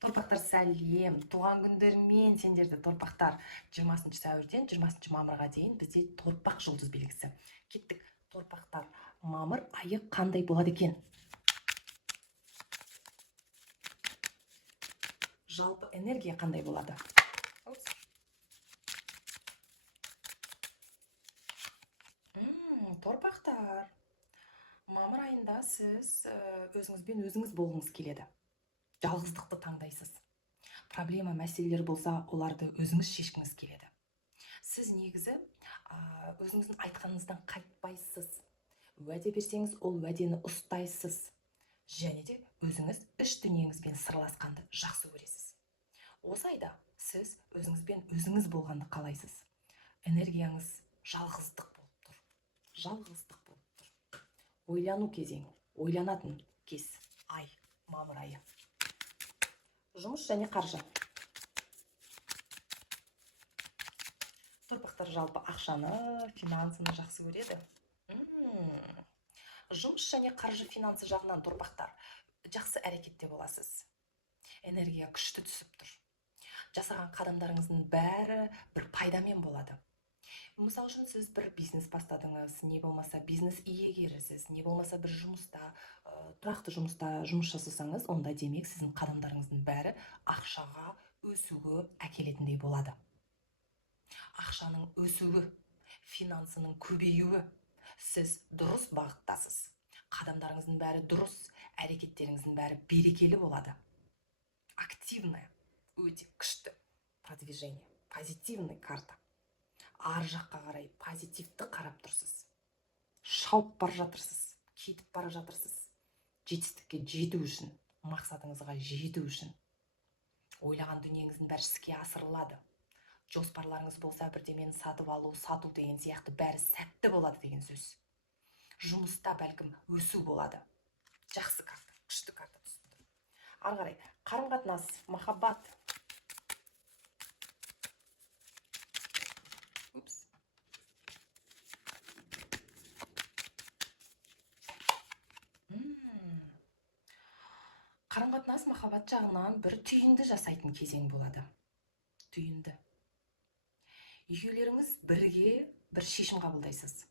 Торпақтар сәлем, туған күндеріңмен сендерді торпақтар. 20 сәуірден 20 мамырға дейін бізде торпақ жұлдыз белгісі. Кеттік, торпақтар, мамыр айы қандай болады екен? Жалпы энергия қандай болады? Торпақтар, мамыр айында сіз өзіңізбен өзіңіз болғыңыз келеді. Жалғыздықты таңдайсыз. Проблема, мәселелер болса, оларды өзіңіз шешкіңіз келеді. Сіз негізі өзіңіздің айтқаныңыздан қайтпайсыз. Уәде берсеңіз, ол уәдені ұстайсыз. Және де өзіңіз іш дүниеңізбен сырласқанды жақсы көресіз. Осы айда сіз өзіңізбен өзіңіз болғанды қалайсыз. Энергияңыз жалғыздық болып тұр. Жалғыздық болып тұр. Ойлану кезеңі, ойланатын кез ай, мамыр айы. Жұмыс және қаржы. Торпақтар жалпы ақшаны, финансыны жақсы көреді. Жұмыс және қаржы финансы жағынан торпақтар жақсы әрекетте боласыз. Энергия күшті түсіп тұр. Жасаған қадамдарыңыздың бәрі бір пайдамен болады. Мысал үшін сіз бір бизнес бастадыңыз, не болмаса бизнес иегерісіз, не болмаса бір жұмыста, тұрақты жұмыста жұмыс жасасаңыз, онда демек сіздің қадамдарыңыздың бәрі ақшаға өсуге әкелетіндей болады. Ақшаның өсуі, финансының көбеюі, сіз дұрыс бағыттасыз. Қадамдарыңыздың бәрі дұрыс, әрекеттеріңіздің бәрі берекелі болады. Активная, өте күшті продвижение, позитивный карта. Ар жаққа қарай позитивті қарап тұрсыз. Шауып бара жатырсыз, кетіп бара жатырсыз. Жетістікке жету үшін, мақсатыңызға жету үшін. Ойлаған дүниеңіздің бәрі іске асырылады. Жоспарларыңыз болса, бірдемені сатып алу, сату деген сияқты бәрі сәтті болады деген сөз. Жұмыста бәлкім өсу болады. Жақсы карта, күшті карта түсті. Ары қарай, қарым-қатынас, махаббат. Қарым-қатынас махаббат жағынан бір түйінді жасайтын кезең болады. Түйінді. Екеулеріңіз бірге бір шешім қабылдайсыз.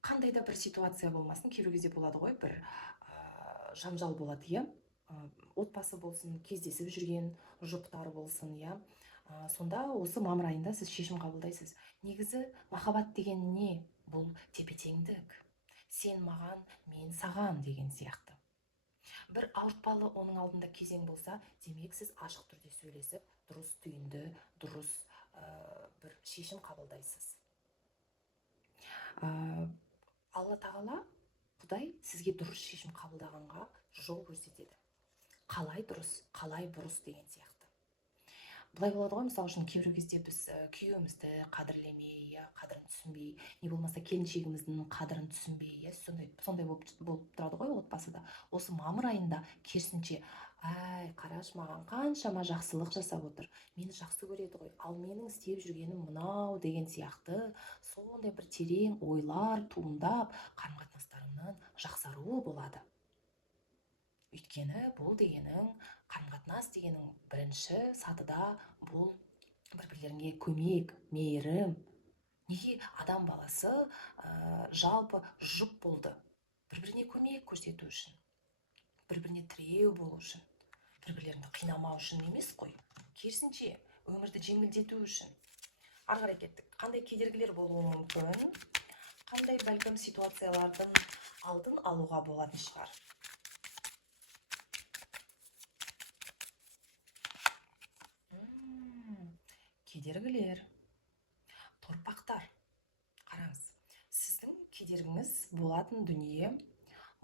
Қандай да бір ситуация болмасын, кейбір кезде болады ғой, бір жанжал болады, иә? Отбасы болсын, кездесіп жүрген жұптар болсын, иә? Сонда осы мамыр айында сіз шешім қабылдайсыз. Негізі махаббат деген не? Бұл тепе-теңдік. Сен маған, мен саған деген сияқты. Бір ауыртпалы оның алдында кезең болса, демек сіз ашық түрде сөйлесіп, дұрыс түйінді, дұрыс бір шешім қабылдайсыз. Алла тағала, Құдай сізге дұрыс шешім қабылдағанға жол көрсетеді. Қалай дұрыс, қалай бұрыс деген сияқты. Бұлай болады ғой, мысалы үшін кейбір кезде біз күйеуімізді қадірлемей, қадірін түсінбей, не болмаса келіншегіміздің қадірін түсінбей, сондай болып тұрады ғой отбасыда. Осы мамыр айында керісінше, қараш, маған қаншама жақсылық жасап отыр, мені жақсы көреді ғой, ал менің істеп жүргенім мынау деген сияқты, сондай бір терең ойлар туындап, қарым-қатынастарыңның жақсаруы болады. Өйткені бұл дегенің, қарым-қатынас дегенің бірінші сатыда бұл бір-бірлеріңе көмек, мейірім. Неге адам баласы жалпы жұп болды? Бір-біріне көмек көрсету үшін, бір-біріне тіреу болу үшін, бір-бірлеріңді қинамау үшін емес қой. Керісінше, өмірді жеңілдету үшін. Ары қарай кеттік. Қандай кедергілер болуы мүмкін? Қандай бәлкім ситуациялардың алдын алуға болатын шығар? Кедергілер. Торпақтар. Қараңыз, сіздің кедергіңіз болатын дүние,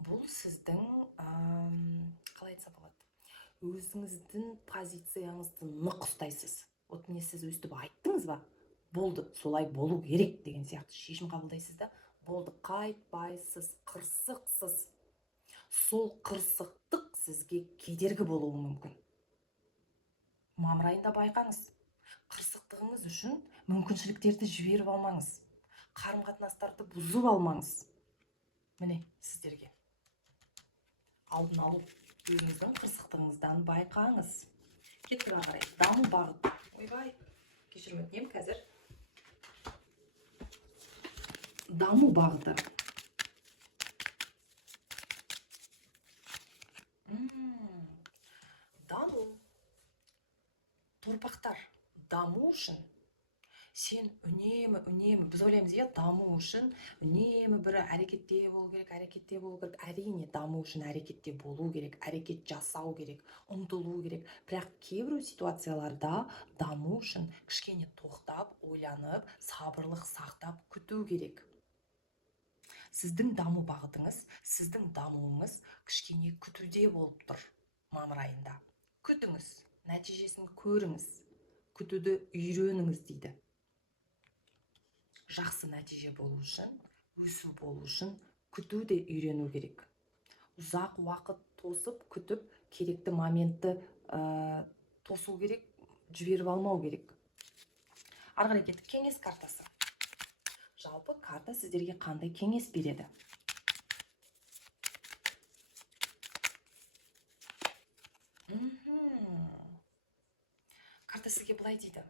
бұл сіздің, қалай айтса болады, өзіңіздің позицияңызды нық ұстайсыз. Вот міне сіз өстіп айттыңыз ба? Болды, солай болу керек деген сияқты шешім қабылдайсыз да, болды, қайтпайсыз, қырсықсыз. Сол қырсықтық сізге кедергі болуы мүмкін. Мамыр айында байқаңыз. Қырсықтығыңыз үшін мүмкіншіліктерді жіберіп алмаңыз. Қарым-қатынастарды бұзып алмаңыз. Міне сіздерге алдын алу, өзіңіздің қырсықтығыңыздан жатқанын байқаңыз. Кеттік ары қарай. Даму бағыты. Ойбай, кешірім өтінемін қазір. Даму бағыты. Даму. Торпақтар, даму үшін сен үнемі, біз ойлаймыз, иә, даму үшін үнемі бір әрекетте болу керек. Әрине, даму үшін әрекетте болу керек, әрекет жасау керек, ұмтылу керек. Бірақ кейбір ситуацияларда даму үшін кішкене тоқтап, ойланып, сабырлық сақтап күту керек. Сіздің даму бағытыңыз, сіздің дамуыңыз кішкене күтуде болып тұр мамыр айында. Күтіңіз, нәтижесін көріңіз, күтуді үйреніңіз дейді. Жақсы нәтиже болу үшін, өсу болу үшін күтуде үйрену керек. Ұзақ уақыт тосып, күтіп, керекті моментті тосу керек, жіберіп алмау керек. Ары қарай кеттік. Кеңес картасы. Жалпы карта сіздерге қандай кеңес береді? Карта сізге былай дейді: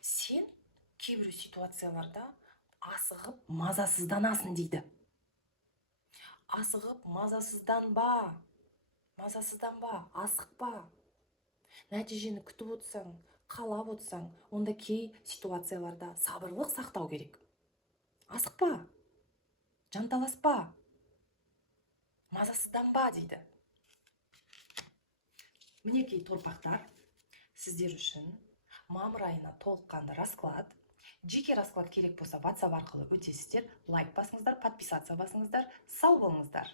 сен кейбір ситуацияларда асығып, мазасызданасың дейді. Асығып, мазасызданба, асықпа. Нәтижені күтіп отырсаң, қалап отырсаң, онда кей ситуацияларда сабырлық сақтау керек. Асықпа, жанталаспа, мазасызданба дейді. Мінекей торпақтар, сіздер үшін мамыр айына толыққанды расклад. Жеке расклад керек болса WhatsApp арқылы өтесіздер. Лайк басыңыздар, подписация басыңыздар. Сау болыңыздар.